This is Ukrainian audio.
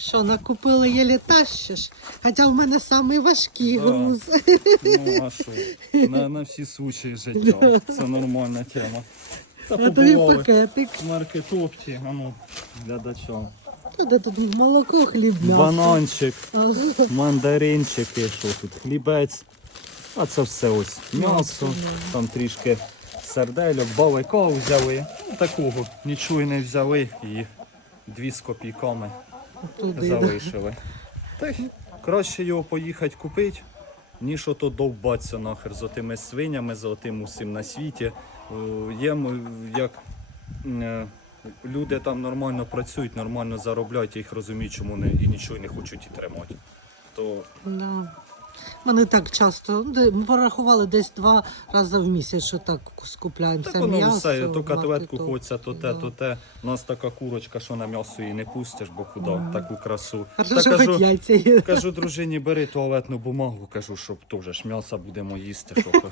Що, накупили єлі тащиш? Хоча в мене самий важкий Да. груз. Ну а що? На, на всі случаї життя. Це нормальна тема. Та А тобі побували пакетик. в маркетопті, а ну, глядачам. Туди тут молоко, хліб, м'ясо. Бананчик, Ага. мандаринчики, що тут, хлібець. А це все ось м'ясо, там трішки сердельок, баликов взяли. Ну, Такого нічого й не взяли і дві з копійками Туди, залишили. Та й краще його поїхати купити, ніж ото довбатися нахер з отими свинями, з отим усім на світі. Є як е, люди там нормально працюють, нормально заробляють, я їх розумію, чому не, і нічого не хочуть і тримати. То Да. Вони так часто, ми порахували десь два рази в місяць, що так скупляємося. так воно все, то котлетку то, хочеться, то те, да. то те. У нас така курочка, що на м'ясо її не пустиш, бо куди таку красу. Хорошо, Та що кажу, яйця є. Кажу, дружині, бери туалетну бумагу, кажу, щоб теж м'яса будемо їсти, щоб